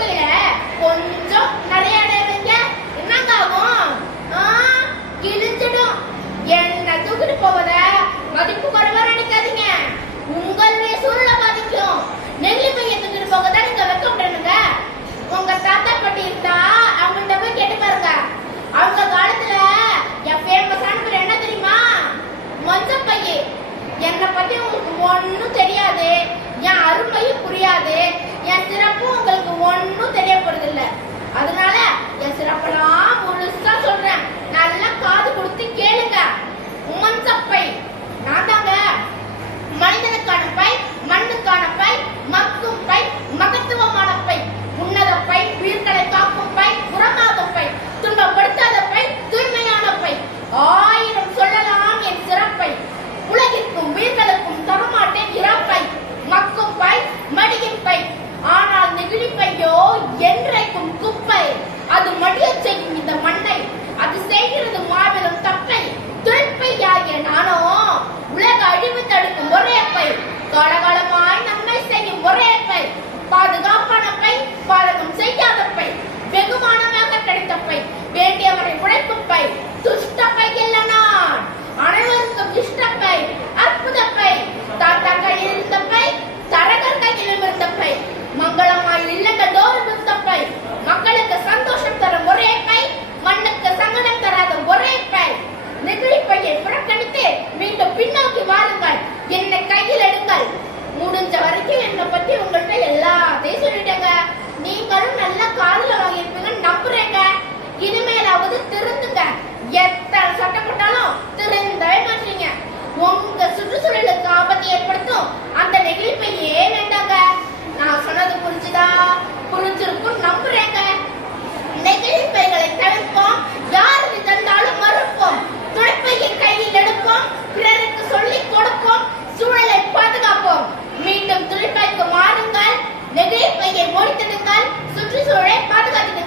நெகிழி கொஞ்சம் நிறைய இடம் வைங்க. என்னங்க ஆகும் ஆ, கிழிஞ்சிடும். என்ன தூக்கிட்டு போவத மதிப்பு குறைவா நினைக்காதீங்க. உங்களுடைய சூழலை பாதிக்கும். நெல்லி பைய தூக்கிட்டு போக தான் நீங்க வைக்க விடணுங்க உங்க தாத்தா பாட்டி இருந்தா அவங்கள்ட்ட போய் கேட்டு பாருங்க. அவங்க காலத்துல என் ஃபேமஸான பேர் என்ன தெரியுமா? மொஞ்ச பையன். என்னை பத்தி உங்களுக்கு ஒண்ணும் தெரியாது. என் அருமையும் புரியாது. என் சிறப்பும் உங்களுக்கு ஒண்ணும் தெரிய போறது இல்ல அதனால என் சிறப்பெல்லாம் முழுசா சொல்றேன். நல்லா காது கொடுத்து கேளுங்க. மஞ்சப்பை நான் தாங்க. மனிதனுக்கான பை மண்ணுக்கான பை மக்கும் பை மகத்துவமான பை உன்னத பை உயிர்களை காக்கும் பை உரமாகும் பை துன்பப்படுத்தாத பை தூய்மையான பை. ஆயிரம் சொல்லலாம் என் சிறப்பை. குப்பை. அது மடியச் செய்யும் இந்த மண்ணை. அது செய்கிறது மாபெரும் கோடித்தனத்தால் சுற்றுச்சூழலை பாதுகாத்தது